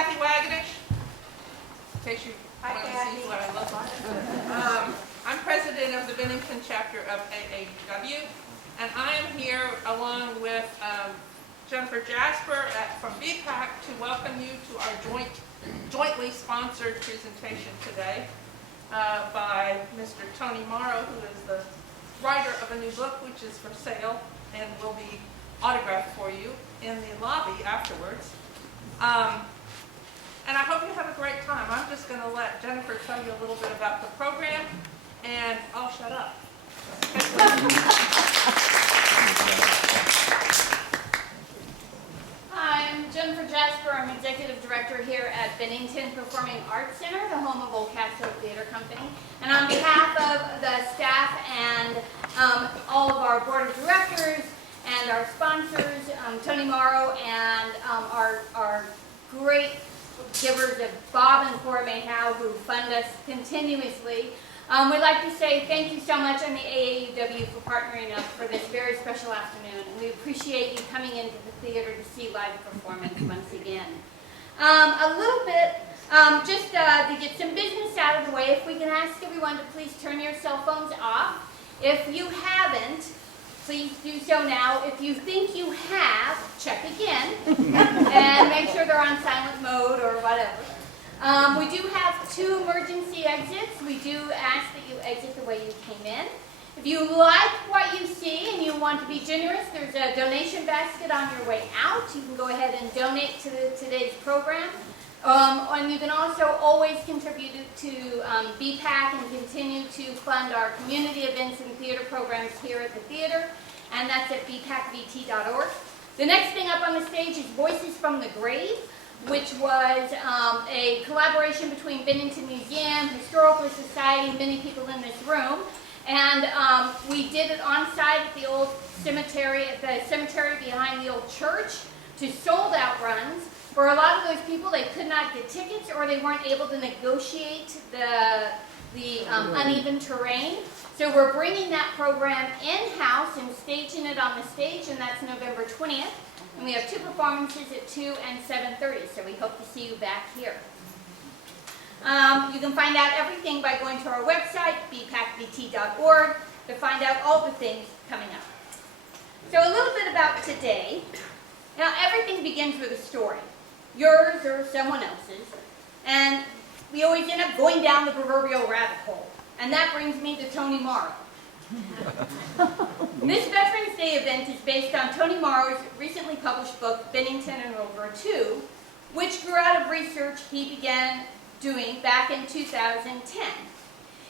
Kathy Wagonish, in case you want to see what I look like. I'm president of the Bennington chapter of AAW, and I am here along with Jennifer Jasper from BPAC to welcome you to our jointly sponsored presentation today by Mr. Tony Morrow, who is the writer of a new book which is for sale and will be autographed for you in the lobby afterwards. And I hope you have a great time. I'm just going to let Jennifer tell you a little bit about the program, and I'll shut up. Hi, I'm Jennifer Jasper. I'm Executive Director here at Bennington Performing Arts Center, the home of Old Castle Theater Company. And on behalf of the staff and all of our board of directors and our sponsors, Tony Morrow, and our great givers of Bob and Cora Mayhow, who fund us continuously. We'd like to say thank you so much on the AAW for partnering us for this very special afternoon. And we appreciate you coming into the theater to see live performance once again. A little bit, just to get some business out of the way, if we can ask everyone to please turn your cell phones off. If you haven't, please do so now. If you think you have, check again and make sure they're on silent mode or whatever. We do have 2 emergency exits. We do ask that you exit the way you came in. If you like what you see and you want to be generous, there's a donation basket on your way out. You can go ahead and donate to today's program. And you can also always contribute to BPAC and continue to fund our community events and theater programs here at the theater, and that's at bpacvt.org. The next thing up on the stage is Voices from the Grave, which was a collaboration between Bennington Museum, Historical Society, many people in this room, and we did it on site at the old cemetery, at the cemetery behind the old church, to sold-out runs. For a lot of those people, they could not get tickets or they weren't able to negotiate the uneven terrain. So we're bringing that program in-house and staging it on the stage, and that's November 20th. And we have 2 performances at 2 and 7:30, so we hope to see you back here. You can find out everything by going to our website, bpacvt.org, to find out all the things coming up. So a little bit about today. Now, everything begins with a story, yours or someone else's, and we always end up going down the proverbial rabbit hole. And that brings me to Tony Morrow. This Veterans Day event is based on Tony Morrow's recently published book, Bennington and World War II, which grew out of research he began doing back in 2010.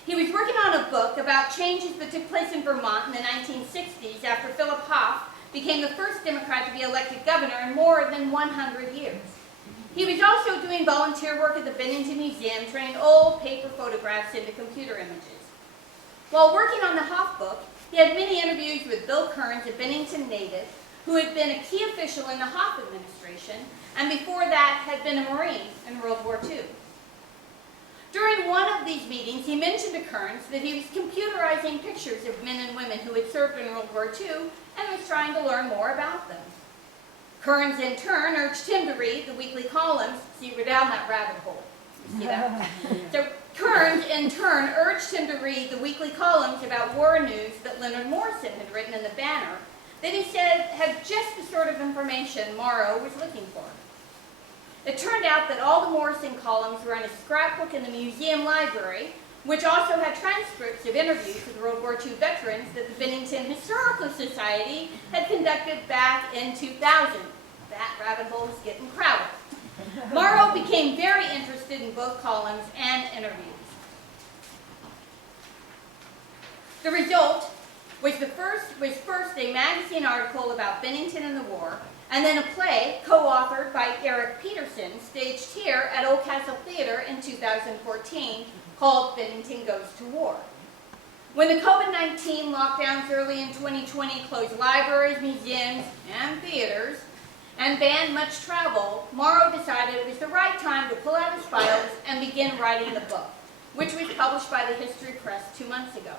He was working on a book about changes that took place in Vermont in the 1960s after Philip Hoff became the first Democrat to be elected governor in more than 100 years. He was also doing volunteer work at the Bennington Museum, turning old paper photographs into computer images. While working on the Hoff book, he had many interviews with Bill Kearns, a Bennington native, who had been a key official in the Hoff administration, and before that had been a Marine in World War II. During one of these meetings, he mentioned to Kearns that he was computerizing pictures of men and women who had served in World War II and was trying to learn more about them. Kearns, in turn, urged him to read the weekly columns. See, we're down that rabbit hole. You see that? So Kearns, in turn, urged him to read the weekly columns about war news that Leonard Morrison had written in the Banner that he said had just the sort of information Morrow was looking for. It turned out that all the Morrison columns were in a scrapbook in the museum library, which also had transcripts of interviews with World War II veterans that the Bennington Historical Society had conducted back in 2000. That rabbit hole is getting crowded. Morrow became very interested in both columns and interviews. The result was first a magazine article about Bennington and the war, and then a play co-authored by Eric Peterson, staged here at Old Castle Theater in 2014, called Bennington Goes to War. When the COVID-19 lockdowns early in 2020 closed libraries, museums, and theaters, and banned much travel, Morrow decided it was the right time to pull out his files and begin writing the book, which was published by the History Press 2 months ago.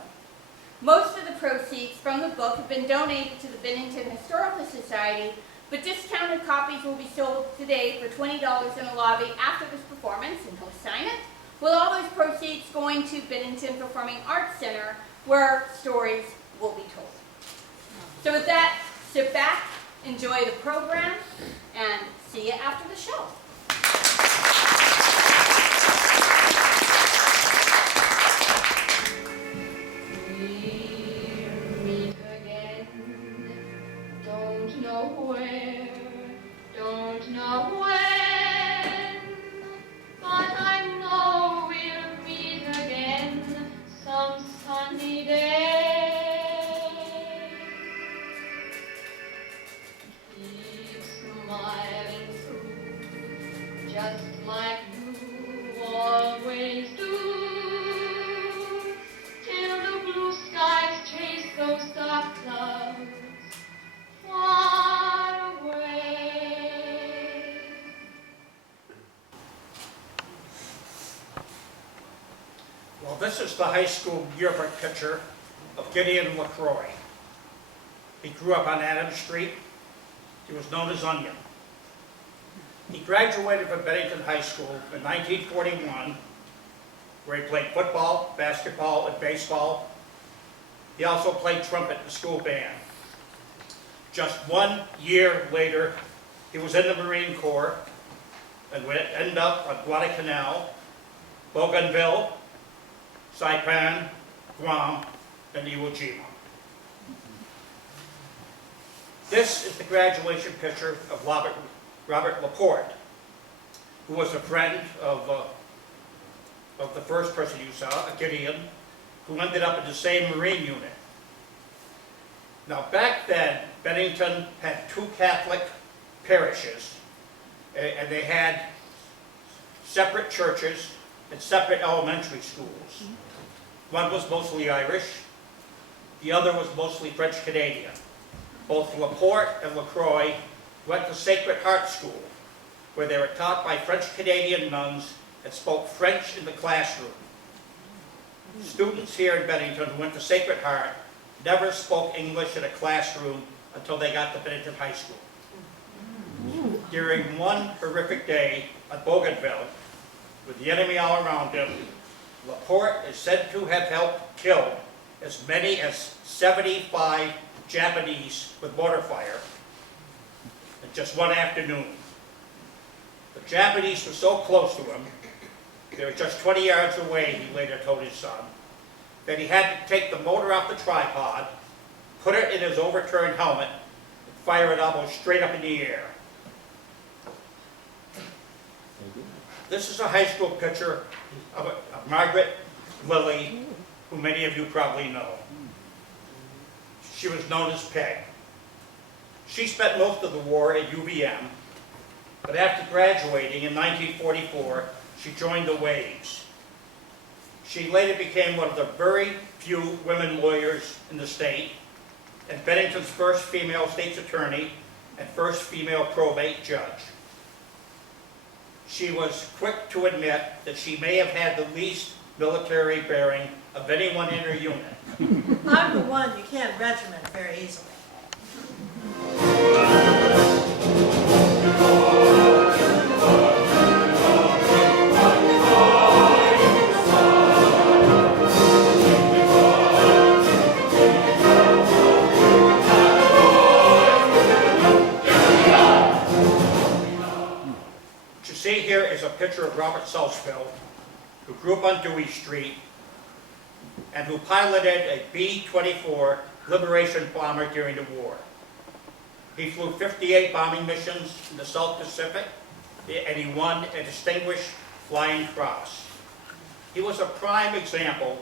Most of the proceeds from the book have been donated to the Bennington Historical Society but discounted copies will be sold today for $20 in the lobby after this performance, and he'll sign it, with all those proceeds going to Bennington Performing Arts Center, where stories will be told. So with that, sit back, enjoy the program, and see you after the show. We'll meet again. Don't know where, don't know when, but I know we'll meet again some sunny day. Keep smiling through, just like you always do, till the blue skies chase those dark clouds far away. Well, this is the high school yearbook picture of Gideon LaCroix. He grew up on Adams Street. He was known as Onion. He graduated from Bennington High School in 1941, where he played football, basketball, and baseball. He also played trumpet in the school band. Just 1 year later, he was in the Marine Corps and would end up on Guadalcanal, Bougainville, Saipan, Guam, and Iwo Jima. This is the graduation picture of Robert Laporte, who was a friend of the first person you saw, a Gideon, who ended up in the same Marine unit. Now back then, Bennington had 2 Catholic parishes, and they had separate churches and separate elementary schools. One was mostly Irish, the other was mostly French-Canadian. Both Laporte and LaCroix went to Sacred Heart School, where they were taught by French-Canadian nuns and spoke French in the classroom. Students here in Bennington who went to Sacred Heart never spoke English in a classroom until they got to Bennington High School. During one horrific day at Bougainville, with the enemy all around him, Laporte is said to have helped kill as many as 75 Japanese with mortar fire in just one afternoon. The Japanese were so close to him, they were just 20 yards away, he later told his son, that he had to take the motor off the tripod, put it in his overturned helmet, and fire it almost straight up in the air. This is a high school picture of Margaret Lilly, who many of you probably know. She was known as Peg. She spent most of the war at UVM, but after graduating in 1944, she joined the Waves. She later became one of the very few women lawyers in the state, and Bennington's first female state's attorney and first female probate judge. She was quick to admit that she may have had the least military bearing of anyone in her unit. I'm the one you can't regiment very easily. What you see here is a picture of Robert Salzfeld, who grew up on Dewey Street and who piloted a B-24 Liberation bomber during the war. He flew 58 bombing missions in the South Pacific, and he won a Distinguished Flying Cross. He was a prime example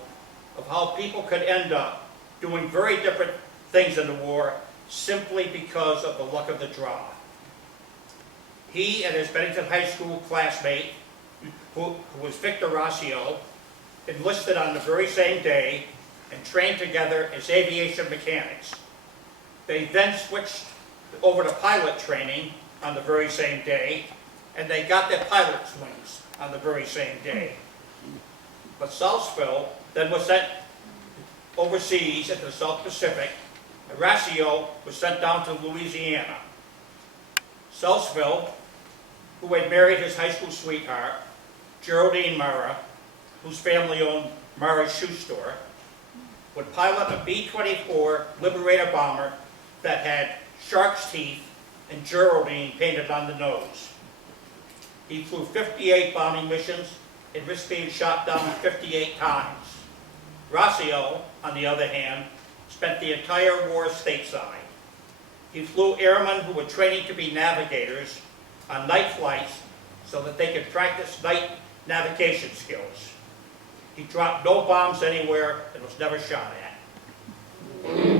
of how people could end up doing very different things in the war simply because of the luck of the draw. He and his Bennington High School classmate, who was Victor Rossio, enlisted on the very same day and trained together as aviation mechanics. They then switched over to pilot training on the very same day, and they got their pilot's wings on the very same day. But Salzfeld then was sent overseas into the South Pacific, and Rossio was sent down to Louisiana. Southville, who had married his high school sweetheart, Geraldine Mara, whose family owned Mara's shoe store, would pilot a B-24 Liberator bomber that had shark's teeth and Geraldine painted on the nose. He flew 58 bombing missions and risked being shot down 58 times. Rossio, on the other hand, spent the entire war stateside. He flew airmen who were training to be navigators on night flights so that they could practice night navigation skills. He dropped no bombs anywhere and was never shot at.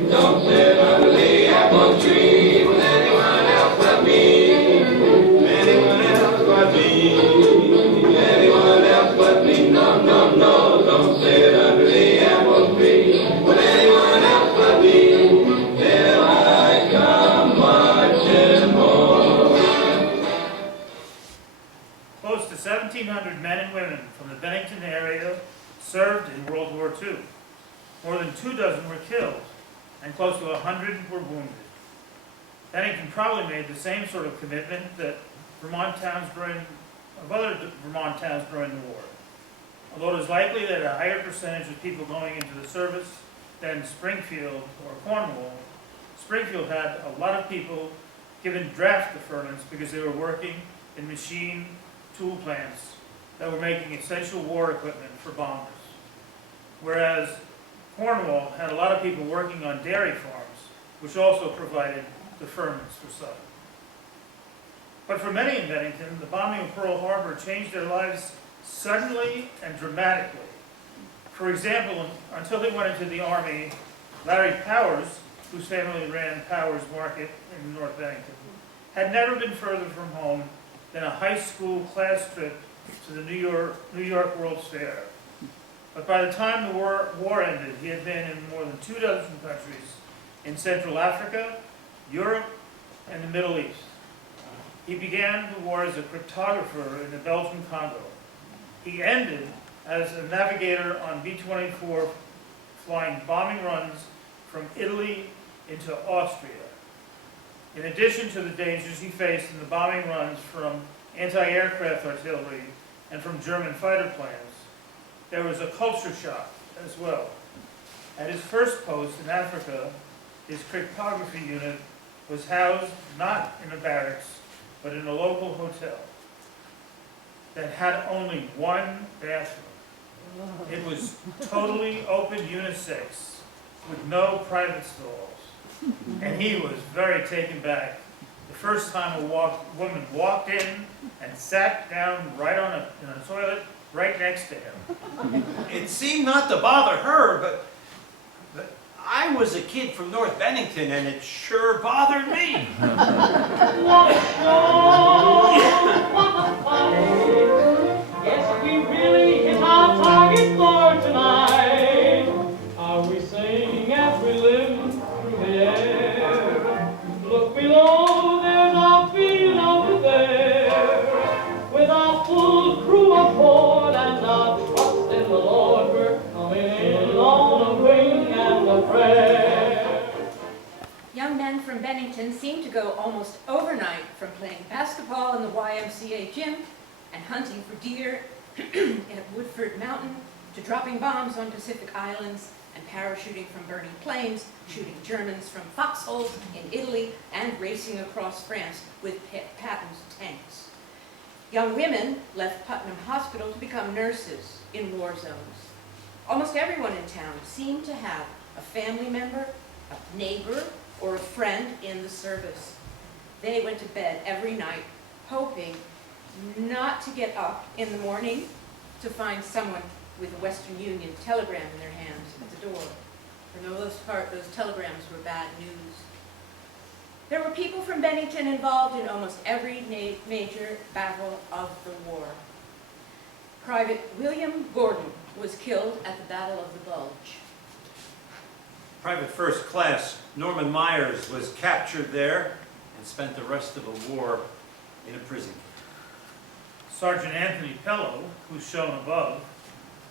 Don't sit under the apple tree with anyone else but me. Anyone else but me. Anyone else but me. No, no, no. Don't sit under the apple tree with anyone else but me. Till I come marching home. Close to 1,700 men and women from the Bennington area served in World War II. More than 24 were killed, and close to 100 were wounded. Bennington probably made the same sort of commitment that other Vermont towns during the war. Although it is likely that a higher percentage of people going into the service than Springfield or Cornwall, Springfield had a lot of people given draft deferments because they were working in machine tool plants that were making essential war equipment for bombers. Whereas Cornwall had a lot of people working on dairy farms, which also provided deferments for some. But for many in Bennington, the bombing of Pearl Harbor changed their lives suddenly and dramatically. For example, until he went into the Army, Larry Powers, whose family ran Powers Market in North Bennington, had never been further from home than a high school class trip to the New York World's Fair. But by the time the war ended, he had been in more than 24 countries in Central Africa, Europe, and the Middle East. He began the war as a cryptographer in the Belgian Congo. He ended as a navigator on B-24 flying bombing runs from Italy into Austria. In addition to the dangers he faced in the bombing runs from anti-aircraft artillery and from German fighter planes, there was a culture shock as well. At his first post in Africa, his cryptography unit was housed not in a barracks, but in a local hotel that had only one bathroom. It was totally open unisex with no private stalls. And he was very taken back the first time a woman walked in and sat down right in a toilet right next to him. It seemed not to bother her, but I was a kid from North Bennington, and it sure bothered me. Yes, we really hit our target for tonight. Are we singing as we live through the air? Look below, there's our field over there. With our full crew aboard and our trust in the Lord, we're coming in on a wing and a prayer. Young men from Bennington seem to go almost overnight from playing basketball in the YMCA gym and hunting for deer at Woodford Mountain to dropping bombs on Pacific Islands and parachuting from burning planes, shooting Germans from foxholes in Italy, and racing across France with Patton's tanks. Young women left Putnam Hospital to become nurses in war zones. Almost everyone in town seemed to have a family member, a neighbor, or a friend in the service. They went to bed every night hoping not to get up in the morning to find someone with a Western Union telegram in their hands at the door. For the most part, those telegrams were bad news. There were people from Bennington involved in almost every major battle of the war. Private William Gordon was killed at the Battle of the Bulge. Private First Class Norman Myers was captured there and spent the rest of the war in a prison camp. Sergeant Anthony Pello, who's shown above,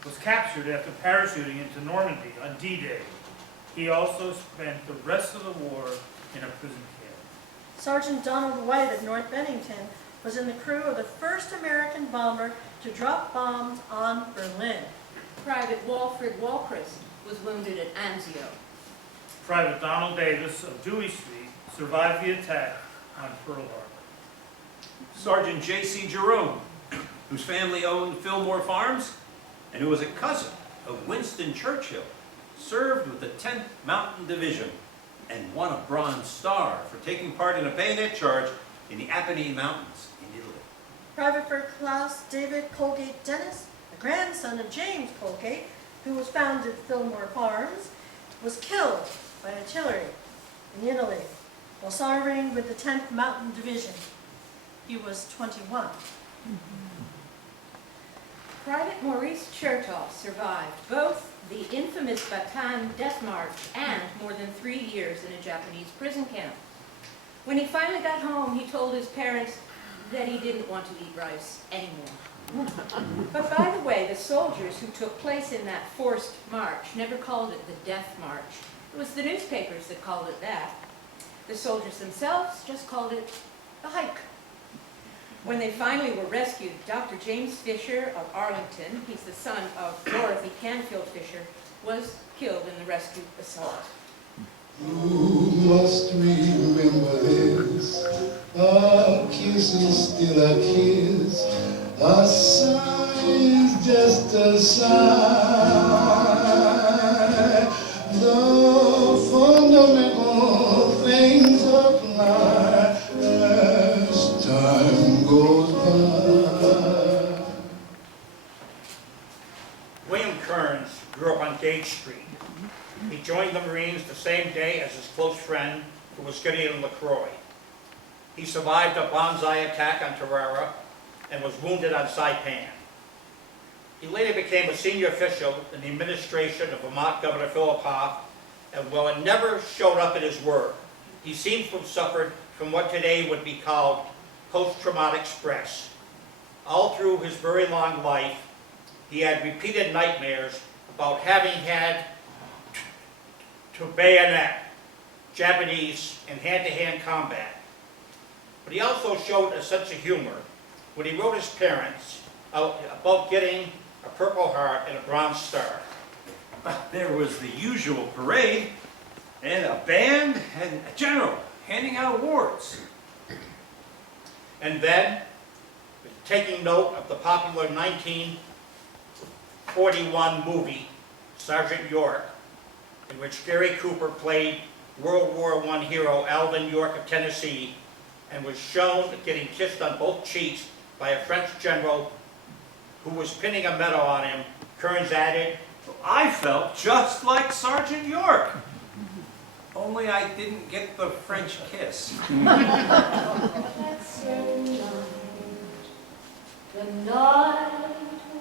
was captured after parachuting into Normandy on D-Day. He also spent the rest of the war in a prison camp. Sergeant Donald White of North Bennington was in the crew of the first American bomber to drop bombs on Berlin. Private Walfred Walchrist was wounded at Anzio. Private Donald Davis of Dewey Street survived the attack on Pearl Harbor. Sergeant J.C. Jerome, whose family owned Fillmore Farms and who was a cousin of Winston Churchill, served with the 10th Mountain Division and won a Bronze Star for taking part in a bayonet charge in the Apennine Mountains in Italy. Private First Class David Colgate Dennis, the grandson of James Colgate, who was founded Fillmore Farms, was killed by artillery in Italy while serving with the 10th Mountain Division. He was 21. Private Maurice Chertoff survived both the infamous Bataan Death March and more than 3 years in a Japanese prison camp. When he finally got home, he told his parents that he didn't want to eat rice anymore. But by the way, the soldiers who took place in that forced march never called it the Death March. It was the newspapers that called it that. The soldiers themselves just called it the hike. When they finally were rescued, Dr. James Fisher of Arlington, he's the son of Dorothy Canfield Fisher, was killed in the rescue assault. You must remember this, a kiss is still a kiss, a sigh is just a sigh. The fundamental things apply as time goes by. William Kearns grew up on Gage Street. He joined the Marines the same day as his close friend, who was Gideon LaCroix. He survived a banzai attack on Tarara and was wounded on Saipan. He later became a senior official in the administration of Vermont Governor Philip Hoff, and while it never showed up in his work, he seems to have suffered from what today would be called post-traumatic stress. All through his very long life, he had repeated nightmares about having had to bayonet Japanese in hand-to-hand combat. But he also showed a sense of humor when he wrote his parents about getting a Purple Heart and a Bronze Star. There was the usual parade and a band and a general handing out awards. And then, taking note of the popular 1941 movie, Sergeant York, in which Gary Cooper played World War I hero Alvin York of Tennessee and was shown getting kissed on both cheeks by a French general who was pinning a medal on him, Kearns added, I felt just like Sergeant York. Only I didn't get the French kiss. That certain night, the night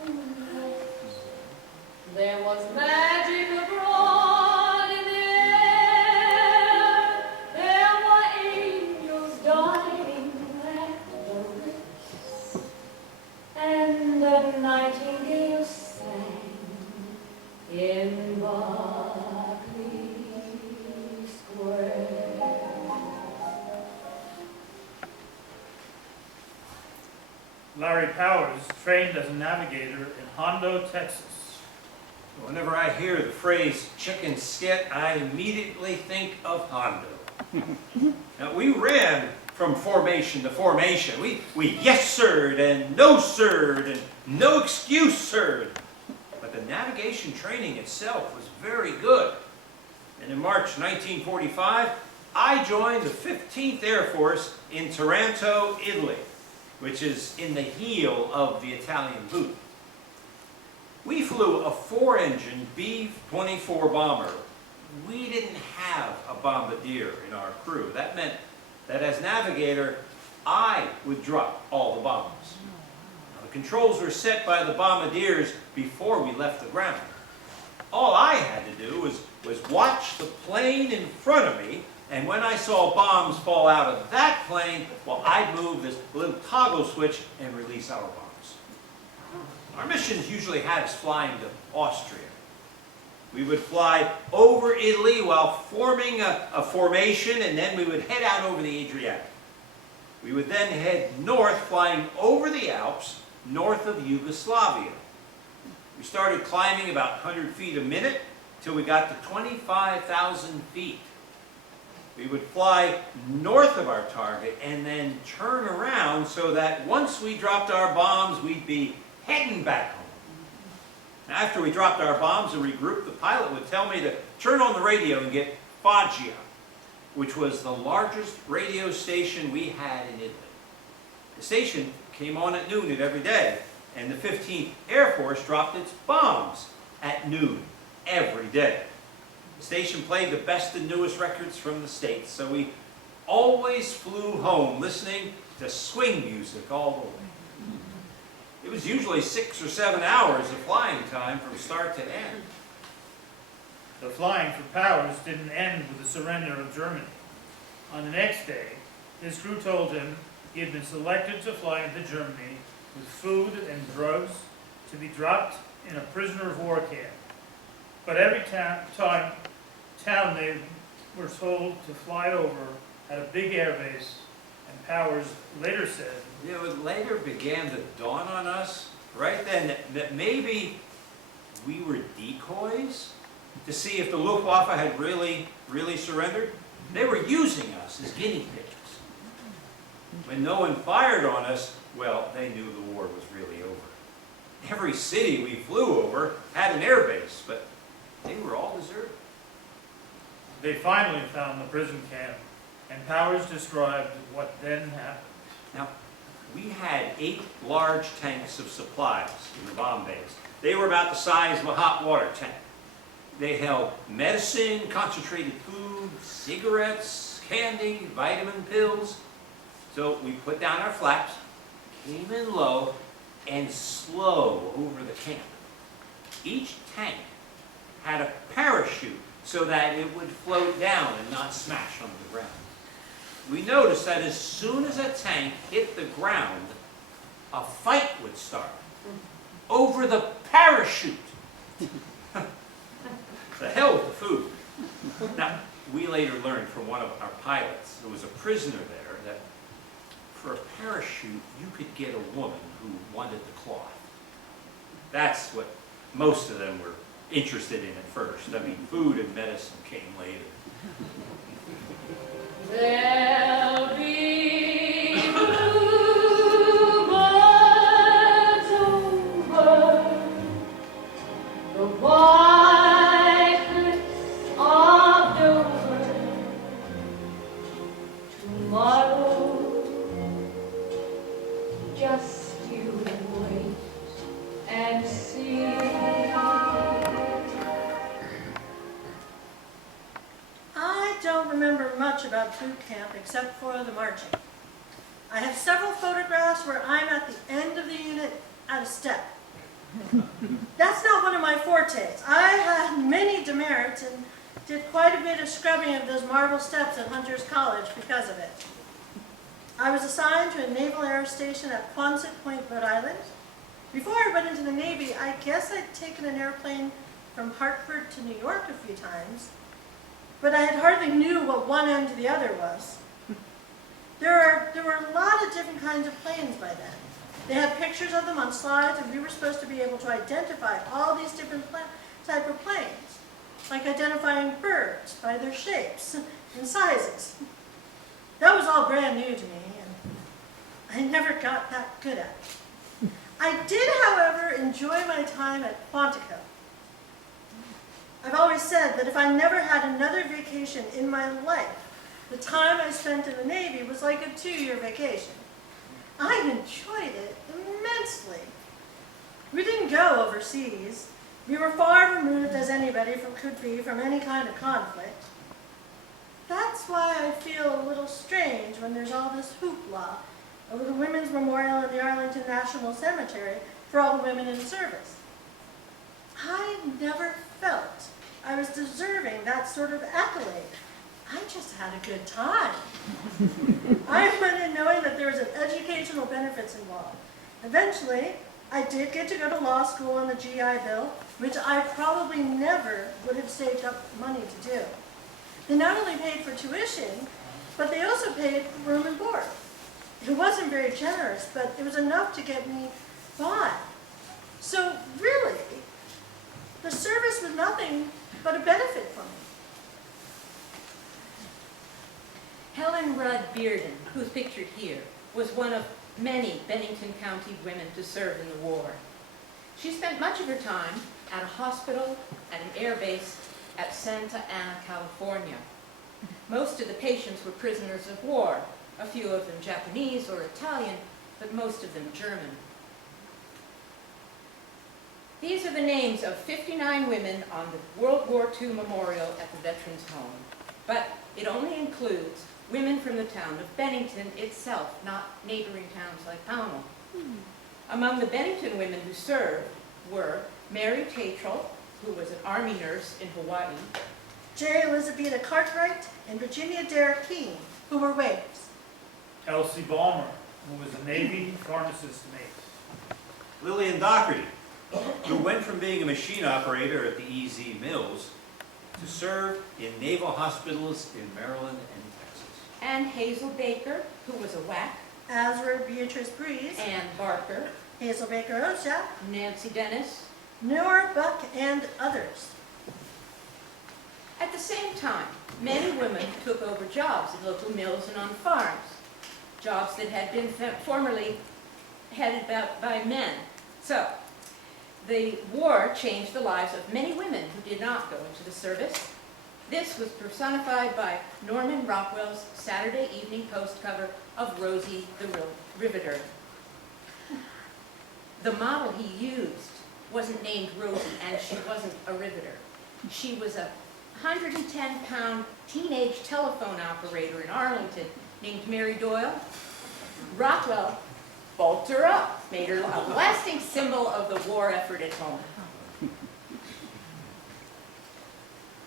when there was magic abroad in the air. There were angels dying at the lips, and a nightingale sang in Berkeley Square. Larry Powers trained as a navigator in Hondo, Texas. Whenever I hear the phrase chicken skit, I immediately think of Hondo. Now, we ran from formation to formation. We yes sir'd and no sir'd and no excuse sir'd. But the navigation training itself was very good. And in March 1945, I joined the 15th Air Force in Taranto, Italy, which is in the heel of the Italian boot. We flew a 4-engine B-24 bomber. We didn't have a bombardier in our crew. That meant that as navigator, I would drop all the bombs. Now, the controls were set by the bombardiers before we left the ground. All I had to do was watch the plane in front of me, and when I saw bombs fall out of that plane, well, I'd move this little toggle switch and release our bombs. Our missions usually had us flying to Austria. We would fly over Italy while forming a formation, and then we would head out over the Adriatic. We would then head north, flying over the Alps, north of Yugoslavia. We started climbing about 100 feet a minute till we got to 25,000 feet. We would fly north of our target and then turn around so that once we dropped our bombs, we'd be heading back home. After we dropped our bombs and regrouped, the pilot would tell me to turn on the radio and get Foggia, which was the largest radio station we had in Italy. The station came on at noon every day, and the 15th Air Force dropped its bombs at noon every day. The station played the best and newest records from the States, so we always flew home listening to swing music all the way. It was usually 6 or 7 hours of flying time from start to end. The flying for Powers didn't end with the surrender of Germany. On the next day, his crew told him he had been selected to fly into Germany with food and drugs to be dropped in a prisoner of war camp. But every town they were told to fly over had a big air base, and Powers later said, It later began to dawn on us, right then, that maybe we were decoys to see if the Luftwaffe had really surrendered. They were using us as guinea pigs. When no one fired on us, well, they knew the war was really over. Every city we flew over had an air base, but they were all deserted. they finally found the prison camp, and Powers described what then happened. Now, we had 8 large tanks of supplies in the bomb bays. They were about the size of a hot water tank. They held medicine, concentrated food, cigarettes, candy, vitamin pills. So we put down our flaps, came in low and slow over the camp. Each tank had a parachute so that it would float down and not smash onto the ground. We noticed that as soon as a tank hit the ground, a fight would start over the parachute. The hell with the food. Now, we later learned from one of our pilots, who was a prisoner there, that for a parachute, you could get a woman who wanted the cloth. That's what most of them were interested in at first. I mean, food and medicine came later. There'll be bluebirds over the white cliffs of Dover tomorrow. Just you wait and see. I don't remember much about boot camp except for the marching. I have several photographs where I'm at the end of the unit at a step. That's not one of my fortes. I had many demerits and did quite a bit of scrubbing of those marble steps at Hunter's College because of it. I was assigned to a naval air station at Quonset Point, Rhode Island. Before I went into the Navy, I guess I'd taken an airplane from Hartford to New York a few times, but I had hardly knew what one end to the other was. There were a lot of different kinds of planes by then. They had pictures of them on slides, and we were supposed to be able to identify all these different type of planes, like identifying birds by their shapes and sizes. That was all brand new to me, and I never got that good at it. I did, however, enjoy my time at Quantico. I've always said that if I never had another vacation in my life, the time I spent in the Navy was like a 2-year vacation. I enjoyed it immensely. We didn't go overseas. We were far removed as anybody could be from any kind of conflict. That's why I feel a little strange when there's all this hoopla over the Women's Memorial in the Arlington National Cemetery for all the women in service. I never felt I was deserving that sort of accolade. I just had a good time. I went in knowing that there was an educational benefits involved. Eventually, I did get to go to law school on the GI Bill, which I probably never would have saved up money to do. They not only paid for tuition, but they also paid for room and board. It wasn't very generous, but it was enough to get me by. So really, the service was nothing but a benefit for me. Helen Rudd Bearden, who's pictured here, was one of many Bennington County women to serve in the war. She spent much of her time at a hospital, at an air base at Santa Ana, California. Most of the patients were prisoners of war, a few of them Japanese or Italian, but most of them German. These are the names of 59 women on the World War II memorial at the Veterans Home, but it only includes women from the town of Bennington itself, not neighboring towns like Pownell. Among the Bennington women who served were Mary Tatral, who was an Army nurse in Hawaii, J. Elizabeth Cartwright and Virginia Dare King, who were waifs. Elsie Balmer, who was a Navy pharmacist mate. Lillian Doherty, who went from being a machine operator at the EZ Mills to serve in naval hospitals in Maryland and Texas. and Hazel Baker, who was a WAC, Azra Beatrice Breeze, Ann Barker, Hazel Baker Osha, Nancy Dennis. Nora Buck, and others. At the same time, many women took over jobs in local mills and on farms, jobs that had been formerly headed by men. So, the war changed the lives of many women who did not go into the service. This was personified by Norman Rockwell's Saturday Evening Post cover of Rosie the Riveter. The model he used wasn't named Rosie, and she wasn't a riveter. She was a 110-pound teenage telephone operator in Arlington named Mary Doyle. Rockwell bulked her up, made her a lasting symbol of the war effort at home.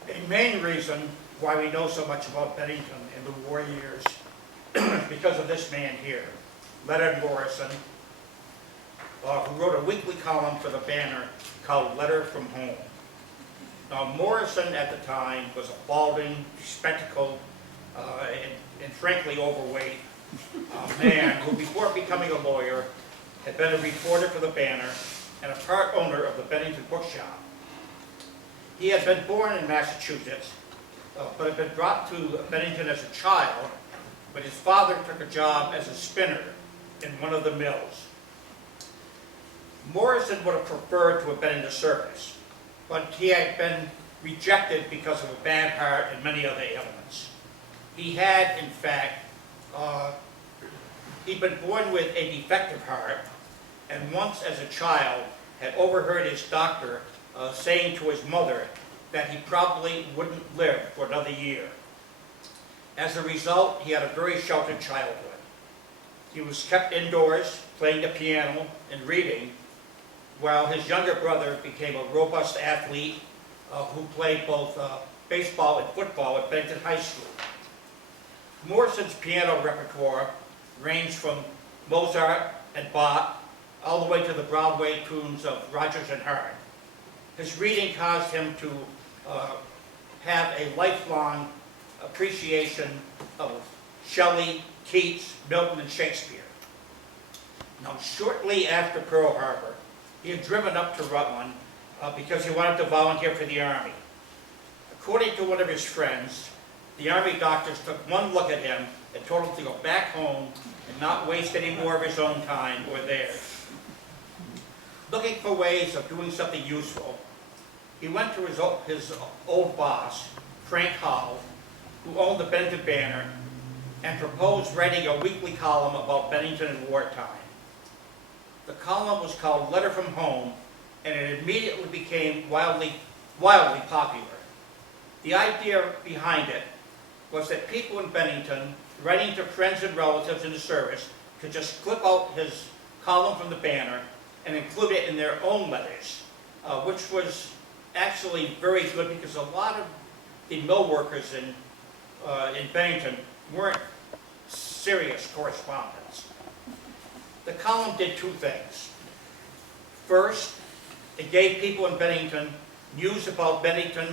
A main reason why we know so much about Bennington in the war years is because of this man here, Leonard Morrison, who wrote a weekly column for the Banner called Letter from Home. Now, Morrison at the time was a balding, spectacled, and frankly overweight man who, before becoming a lawyer, had been a reporter for the Banner and a part owner of the Bennington Bookshop. He had been born in Massachusetts, but had been brought to Bennington as a child when his father took a job as a spinner in one of the mills. Morrison would have preferred to have been in the service, but he had been rejected because of a bad heart and many other ailments. He had, in fact, he'd been born with a defective heart, and once as a child had overheard his doctor saying to his mother that he probably wouldn't live for another year. As a result, he had a very sheltered childhood. He was kept indoors, playing the piano and reading, while his younger brother became a robust athlete who played both baseball and football at Bennington High School. Morrison's piano repertoire ranged from Mozart and Bach all the way to the Broadway tunes of Rodgers and Hart. His reading caused him to have a lifelong appreciation of Shelley, Keats, Milton, and Shakespeare. Now, shortly after Pearl Harbor, he had driven up to Rutland because he wanted to volunteer for the Army. According to one of his friends, the Army doctors took one look at him and told him to go back home and not waste any more of his own time or theirs. Looking for ways of doing something useful, he went to his old boss, Frank Howell, who owned the Bennington Banner, and proposed writing a weekly column about Bennington in wartime. The column was called Letter from Home, and it immediately became wildly popular. The idea behind it was that people in Bennington, writing to friends and relatives in the service, could just clip out his column from the Banner and include it in their own letters, which was actually very good because a lot of the mill workers in Bennington weren't serious correspondents. The column did two things. First, it gave people in Bennington news about Bennington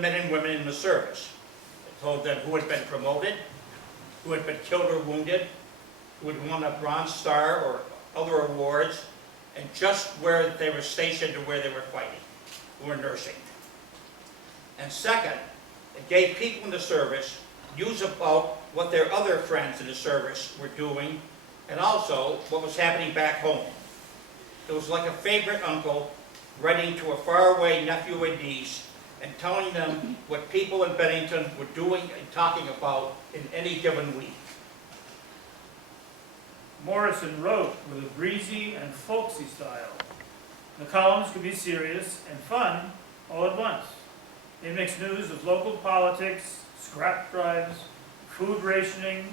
men and women in the service. It told them who had been promoted, who had been killed or wounded, who had won a Bronze Star or other awards, and just where they were stationed or where they were fighting, who were nursing. And second, it gave people in the service news about what their other friends in the service were doing, and also what was happening back home. It was like a favorite uncle writing to a faraway nephew and niece and telling them what people in Bennington were doing and talking about in any given week. Morrison wrote with a breezy and folksy style. The columns could be serious and fun all at once. They mixed news of local politics, scrap drives, food rationing,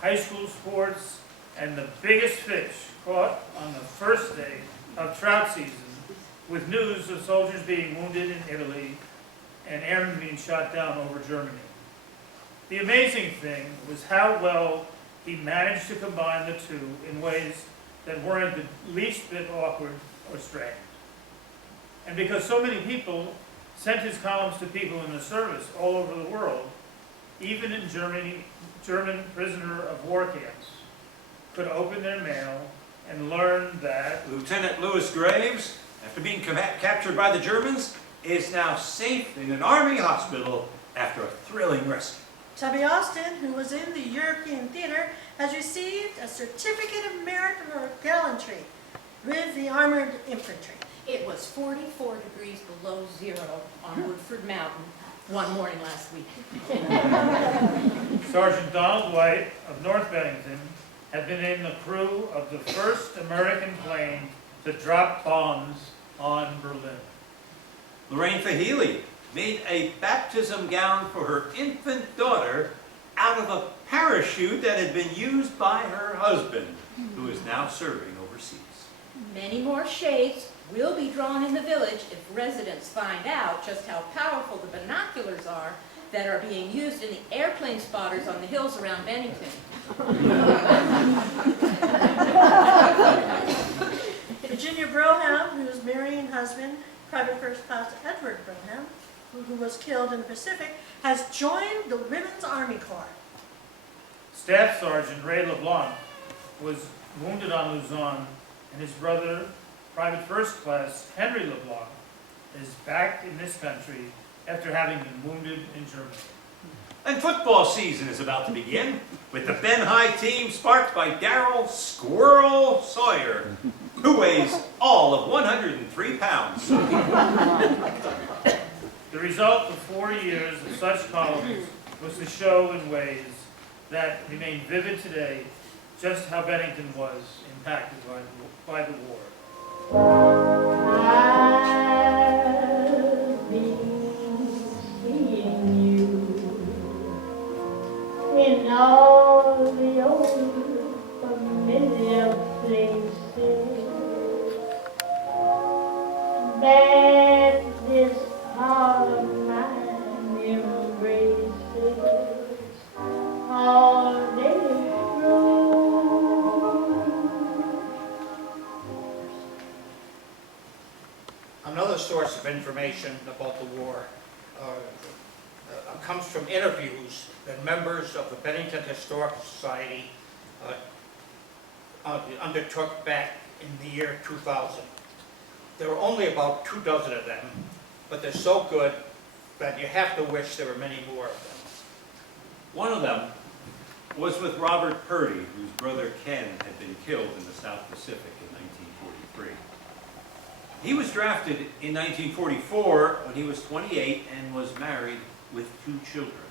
high school sports, and the biggest fish caught on the first day of trout season, with news of soldiers being wounded in Italy and airmen being shot down over Germany. The amazing thing was how well he managed to combine the two in ways that weren't the least bit awkward or strange. And because so many people sent his columns to people in the service all over the world, even in Germany, German prisoner of war camps could open their mail and learn that Lieutenant Louis Graves, after being captured by the Germans, is now safe in an army hospital after a thrilling rescue. Tubby Austin, who was in the European theater, has received a Certificate of Merit for Gallantry with the Armored Infantry. It was 44 degrees below zero on Woodford Mountain one morning last week. Sergeant Donald White of North Bennington had been in the crew of the first American plane to drop bombs on Berlin. Lorraine Fahely made a baptism gown for her infant daughter out of a parachute that had been used by her husband, who is now serving overseas. Many more shades will be drawn in the village if residents find out just how powerful the binoculars are that are being used in the airplane spotters on the hills around Bennington. Virginia Broham, whose marrying husband, Private First Class Edward Broham, who was killed in the Pacific, has joined the Women's Army Corps. Staff Sergeant Ray LeBlanc was wounded on Luzon, and his brother, Private First Class Henry LeBlanc, is back in this country after having been wounded in Germany. And football season is about to begin, with the Ben High team sparked by Darryl Squirrel Sawyer, who weighs all of 103 pounds. The result of 4 years of such columns was to show in ways that remain vivid today just how Bennington was impacted by the war. I've been seeing you in all the old familiar places that this heart of mine embraces all day through. Another source of information about the war comes from interviews that members of the Bennington Historical Society undertook back in the year 2000. There were only about 24 of them, but they're so good that you have to wish there were many more of them. One of them was with Robert Purdy, whose brother Ken had been killed in the South Pacific in 1943. He was drafted in 1944 when he was 28 and was married with 2 children.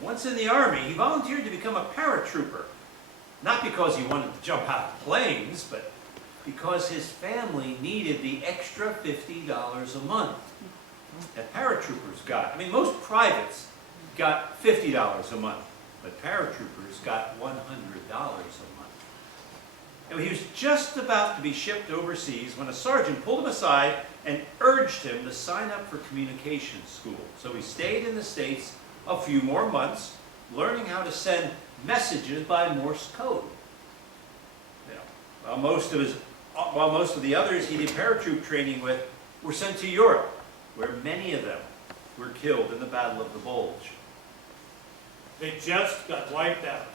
Once in the Army, he volunteered to become a paratrooper, not because he wanted to jump out of planes, but because his family needed the extra $50 a month that paratroopers got. I mean, most privates got $50 a month, but paratroopers got $100 a month. And he was just about to be shipped overseas when a sergeant pulled him aside and urged him to sign up for communications school. So he stayed in the States a few more months, learning how to send messages by Morse code. Well, most of his while most of the others he did paratroop training with were sent to Europe, where many of them were killed in the Battle of the Bulge. They just got wiped out.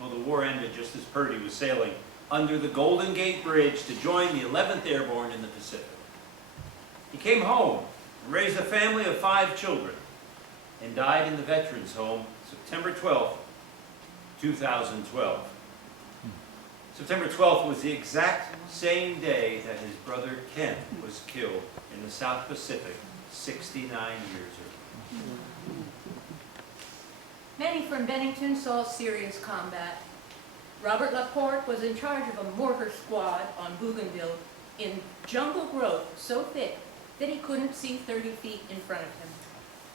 Well, the war ended just as Purdy was sailing under the Golden Gate Bridge to join the 11th Airborne in the Pacific. He came home and raised a family of 5 children and died in the Veterans Home September 12th, 2012. September 12th was the exact same day that his brother Ken was killed in the South Pacific 69 years ago. Many from Bennington saw serious combat. Robert Laporte was in charge of a mortar squad on Bougainville in jungle growth so thick that he couldn't see 30 feet in front of him.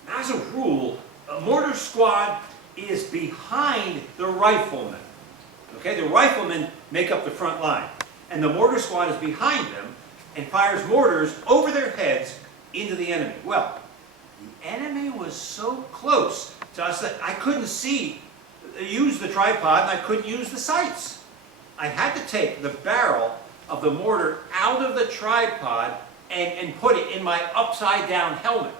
As a rule, a mortar squad is behind the riflemen. Okay, the riflemen make up the front line, and the mortar squad is behind them and fires mortars over their heads into the enemy. Well, the enemy was so close to us that I couldn't use the tripod, and I couldn't use the sights. I had to take the barrel of the mortar out of the tripod and put it in my upside down helmet,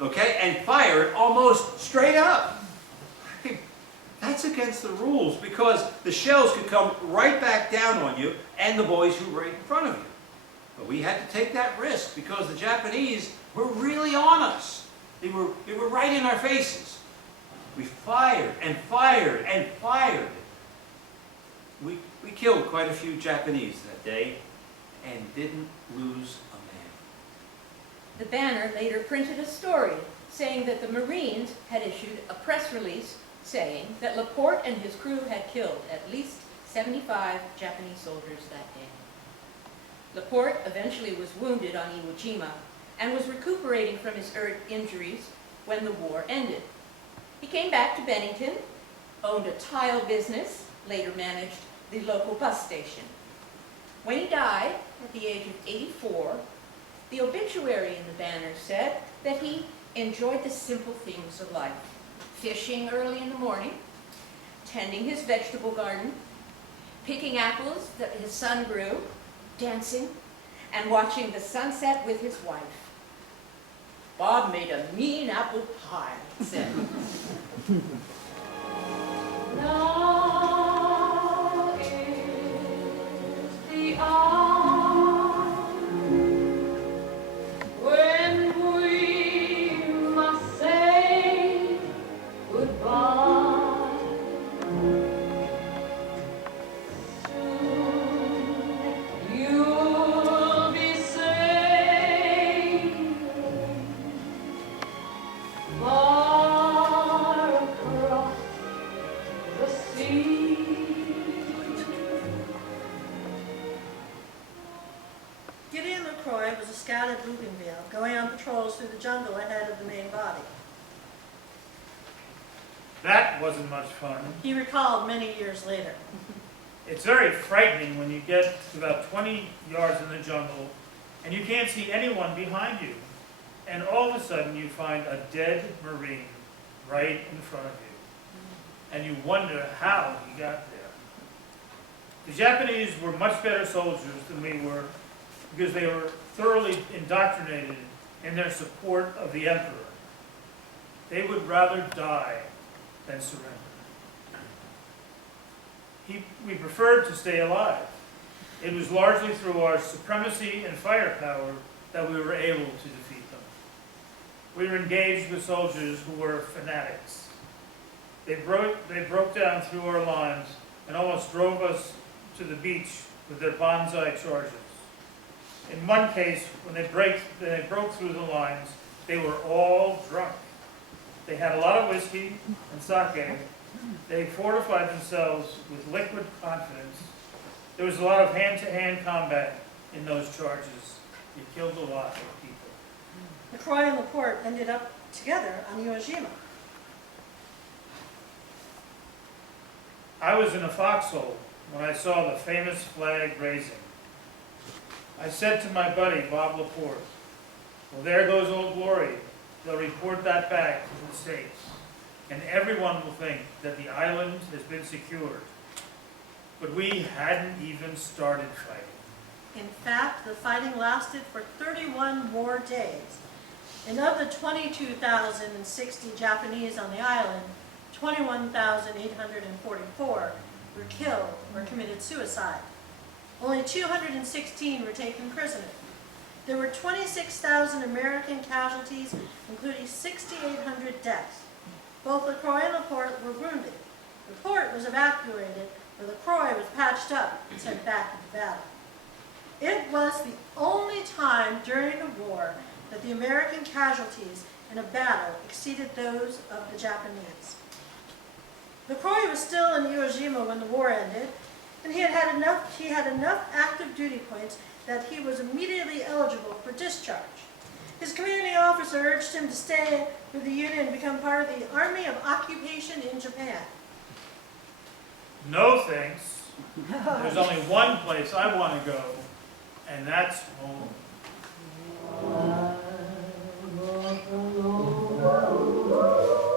okay, and fire it almost straight up. That's against the rules because the shells could come right back down on you and the boys who were right in front of you. But we had to take that risk because the Japanese were really on us. They were right in our faces. We fired and fired and fired. We killed quite a few Japanese that day and didn't lose a man. The Banner later printed a story saying that the Marines had issued a press release saying that Laporte and his crew had killed at least 75 Japanese soldiers that day. Laporte eventually was wounded on Iwo Jima and was recuperating from his injuries when the war ended. He came back to Bennington, owned a tile business, later managed the local bus station. When he died, at the age of 84, the obituary in the Banner said that he enjoyed the simple things of life. Fishing early in the morning, tending his vegetable garden, picking apples that his son grew, dancing, and watching the sunset with his wife. Bob made a mean apple pie, he said. Now is the hour when we must say goodbye. Soon you'll be sailing far across the sea. Gideon LaCroix was a scout at Bougainville, going on patrols through the jungle ahead of the main body. That wasn't much fun. He recalled many years later. It's very frightening when you get to about 20 yards in the jungle and you can't see anyone behind you. And all of a sudden you find a dead Marine right in front of you. And you wonder how he got there. The Japanese were much better soldiers than we were because they were thoroughly indoctrinated in their support of the emperor. They would rather die than surrender. We preferred to stay alive. It was largely through our supremacy and firepower that we were able to defeat them. We were engaged with soldiers who were fanatics. They broke down through our lines and almost drove us to the beach with their banzai charges. In one case, when they broke through the lines, they were all drunk. They had a lot of whiskey and sake. They fortified themselves with liquid confidence. There was a lot of hand-to-hand combat in those charges. It killed a lot of people. LaCroix and Laporte ended up together on Iwo Jima. I was in a foxhole when I saw the famous flag raising. I said to my buddy, Bob Laporte, well, there goes Old Glory. They'll report that back to the States, and everyone will think that the island has been secured. but we hadn't even started fighting. In fact, the fighting lasted for 31 more days. And of the 22,060 Japanese on the island, 21,844 were killed or committed suicide. Only 216 were taken prisoner. There were 26,000 American casualties, including 6,800 deaths. Both LaCroix and LaPorte were wounded. LaPorte was evacuated, but LaCroix was patched up and sent back into battle. It was the only time during the war that the American casualties in a battle exceeded those of the Japanese. LaCroix was still in Iwo Jima when the war ended, and he had enough active duty points that he was immediately eligible for discharge. His commanding officer urged him to stay with the unit and become part of the Army of Occupation in Japan. No thanks. There's only one place I want to go, and that's home.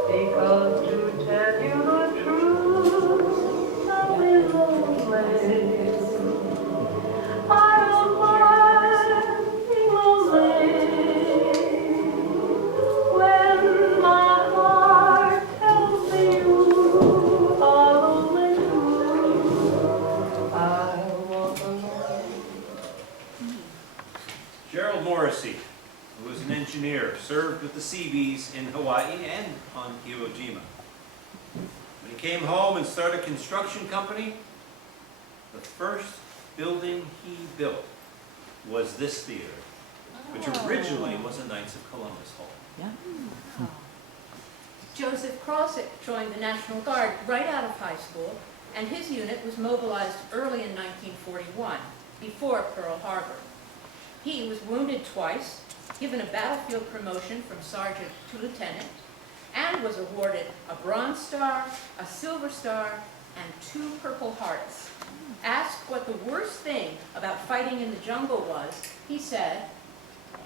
Because to tell you the truth, I'm lonely. I'm lonely when my heart tells me you are lonely too. I walk alone. Gerald Morrissey, who was an engineer, served with the Seabees in Hawaii and on Iwo Jima. When he came home and started a construction company, the first building he built was this theater, which originally was a Knights of Columbus Hall. Joseph Crossett joined the National Guard right out of high school, and his unit was mobilized early in 1941, before Pearl Harbor. He was wounded twice, given a battlefield promotion from sergeant to lieutenant, and was awarded a Bronze Star, a Silver Star, and 2 Purple Hearts. Asked what the worst thing about fighting in the jungle was, he said,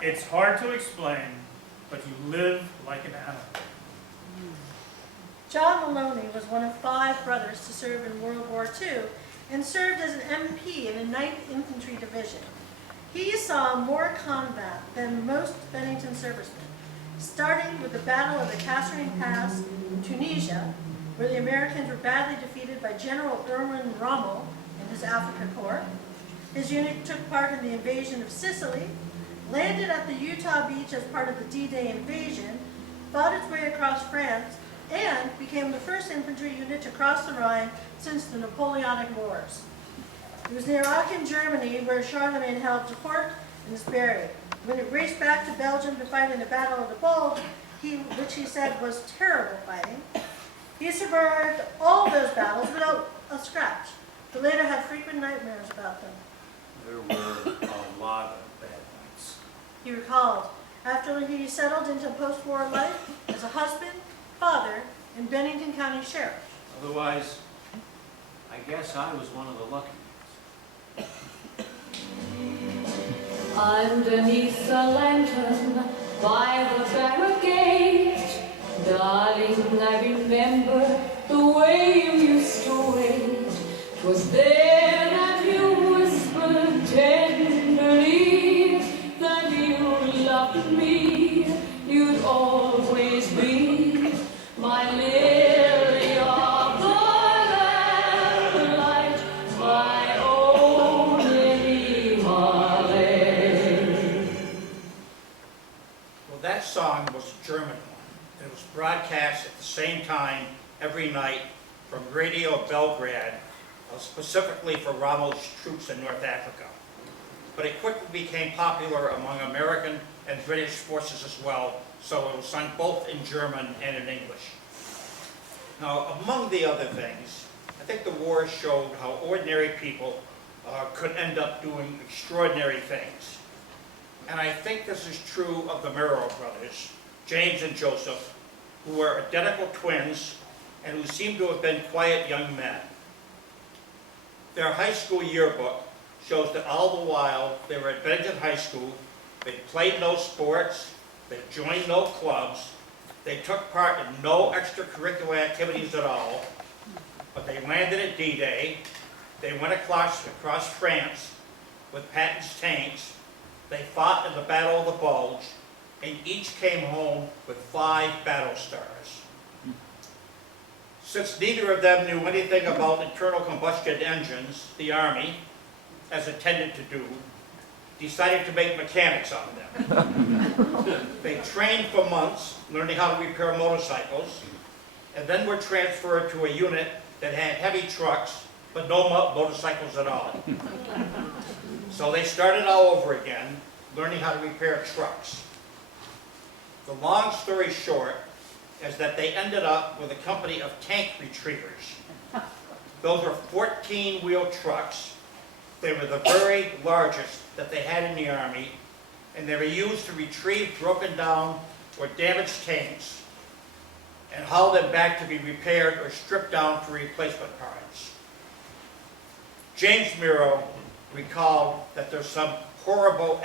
It's hard to explain, but you live like an animal. John Maloney was one of 5 brothers to serve in World War II and served as an MP in the 9th Infantry Division. He saw more combat than most Bennington servicemen, starting with the Battle of the Kasserine Pass in Tunisia, where the Americans were badly defeated by General Erwin Rommel and his Africa Corps. His unit took part in the invasion of Sicily, landed at the Utah Beach as part of the D-Day invasion, fought its way across France, and became the first infantry unit to cross the Rhine since the Napoleonic Wars. It was near Aachen, Germany, where Charlemagne held the fort and is buried. When it raced back to Belgium to fight in the Battle of the Bulge, which he said was terrible fighting, he survived all those battles without a scratch, but later had frequent nightmares about them. There were a lot of bad nights. He recalled, after he settled into post-war life as a husband, father, and Bennington County Sheriff. Otherwise, I guess I was one of the lucky ones. Underneath the lantern by the barricade, darling, I remember the way you used to wait. 'Twas there that you whispered tenderly that you loved me, you'd always be my lily of the lamplight, my only Marlene. Well, that song was a German one. It was broadcast at the same time every night from Radio Belgrade, specifically for Rommel's troops in North Africa. But it quickly became popular among American and British forces as well, so it was sung both in German and in English. Now, among the other things, I think the war showed how ordinary people could end up doing extraordinary things. And I think this is true of the Merrill brothers, James and Joseph, who were identical twins and who seemed to have been quiet young men. Their high school yearbook shows that all the while they were at Bennington High School, they played no sports, they joined no clubs, they took part in no extracurricular activities at all, but they landed at D-Day, They went across France with Patton's tanks. They fought in the Battle of the Bulge, and each came home with 5 battle stars. Since neither of them knew anything about internal combustion engines, the Army, as it tended to do, decided to make mechanics out of them. They trained for months, learning how to repair motorcycles, and then were transferred to a unit that had heavy trucks, but no motorcycles at all. So they started all over again, learning how to repair trucks. The long story short is that they ended up with a company of tank retrievers. Those were 14-wheel trucks. They were the very largest that they had in the Army, and they were used to retrieve broken down or damaged tanks and haul them back to be repaired or stripped down for replacement parts. James Miro recalled that there's some horrible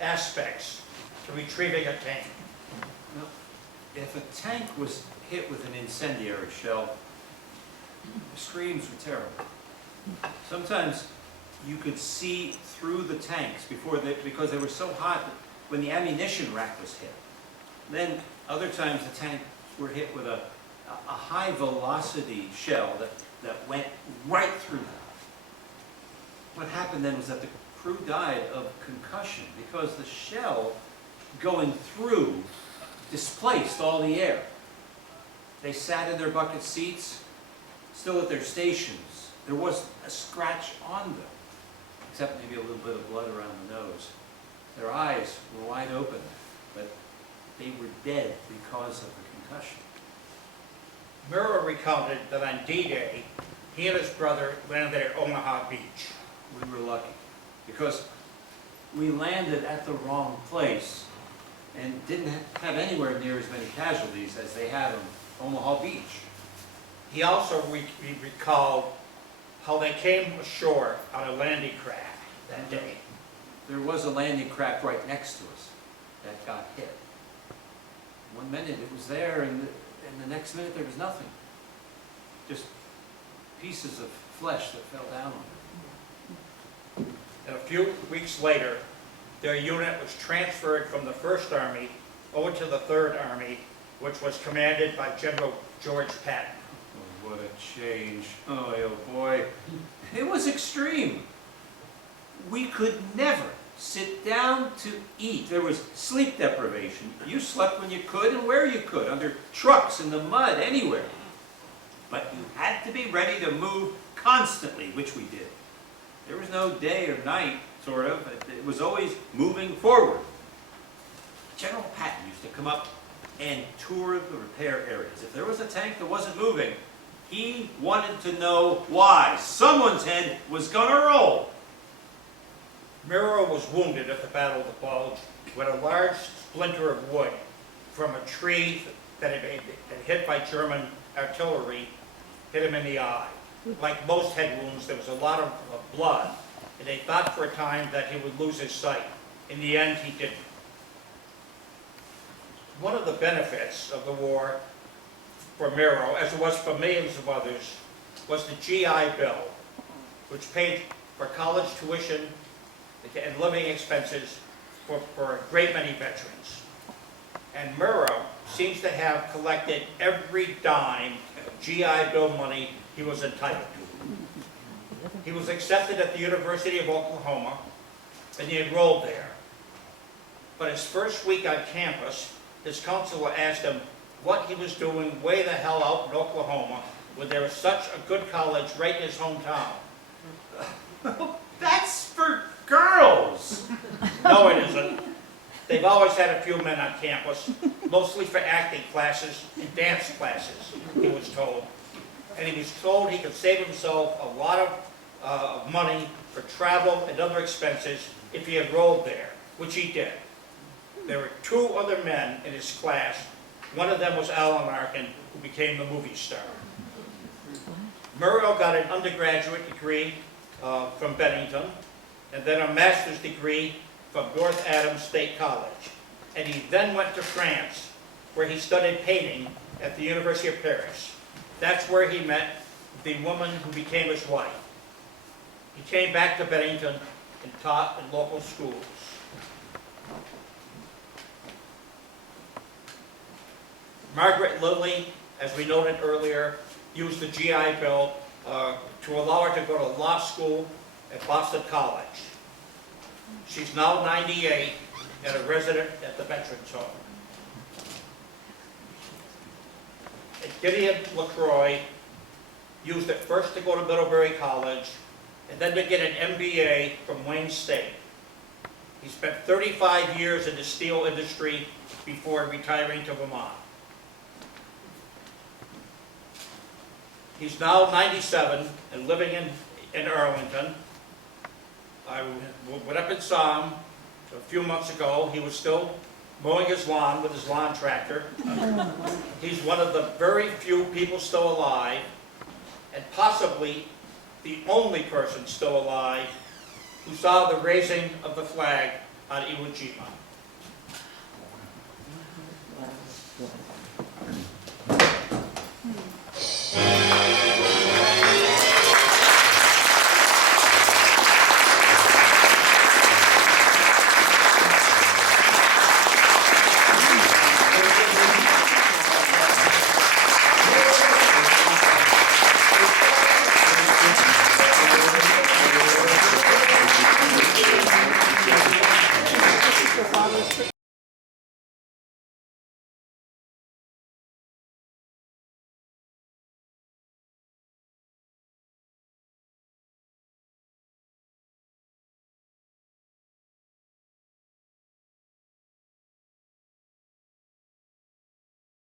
aspects to retrieving a tank. If a tank was hit with an incendiary shell, the screams were terrible. Sometimes you could see through the tanks because they were so hot when the ammunition rack was hit. Then other times the tanks were hit with a high velocity shell that went right through them. What happened then was that the crew died of concussion because the shell going through displaced all the air. They sat in their bucket seats, still at their stations. There wasn't a scratch on them, except maybe a little bit of blood around the nose. Their eyes were wide open, but they were dead because of the concussion. Miro recounted that on D-Day, he and his brother landed at Omaha Beach. We were lucky because we landed at the wrong place and didn't have anywhere near as many casualties as they had on Omaha Beach. He also recalled how they came ashore on a landing craft that day. There was a landing craft right next to us that got hit. One minute it was there, and the next minute there was nothing. Just pieces of flesh that fell down on it. And a few weeks later, their unit was transferred from the 1st Army over to the 3rd Army, which was commanded by General George Patton. Oh, what a change. Oh boy. It was extreme. We could never sit down to eat. There was sleep deprivation. You slept when you could and where you could, under trucks, in the mud, anywhere. But you had to be ready to move constantly, which we did. There was no day or night, sort of. It was always moving forward. General Patton used to come up and tour the repair areas. If there was a tank that wasn't moving, he wanted to know why. Someone's head was gonna roll. Miro was wounded at the Battle of the Bulge when a large splinter of wood from a tree that had been hit by German artillery hit him in the eye. Like most head wounds, there was a lot of blood, and they thought for a time that he would lose his sight. In the end, he didn't. One of the benefits of the war for Miro, as it was for millions of others, was the GI Bill, which paid for college tuition and living expenses for a great many veterans. And Miro seems to have collected every dime of GI Bill money he was entitled to. He was accepted at the University of Oklahoma, and he enrolled there. But his first week on campus, his counselor asked him what he was doing way the hell out in Oklahoma when there was such a good college right in his hometown. That's for girls. No, it isn't. They've always had a few men on campus, mostly for acting classes and dance classes, he was told. And he was told he could save himself a lot of money for travel and other expenses if he enrolled there, which he did. There were 2 other men in his class. One of them was Alan Arkin, who became the movie star. Miro got an undergraduate degree from Bennington, and then a master's degree from North Adams State College. And he then went to France, where he studied painting at the University of Paris. That's where he met the woman who became his wife. He came back to Bennington and taught in local schools. Margaret Lilly, as we noted earlier, used the GI Bill to allow her to go to law school at Boston College. She's now 98 and a resident at the Veterans Home. And Gideon LaCroix used it first to go to Middlebury College and then to get an MBA from Wayne State. He spent 35 years in the steel industry before retiring to Vermont. He's now 97 and living in Arlington. I went up and saw him a few months ago. He was still mowing his lawn with his lawn tractor. He's one of the very few people still alive, and possibly the only person still alive who saw the raising of the flag on Iwo Jima.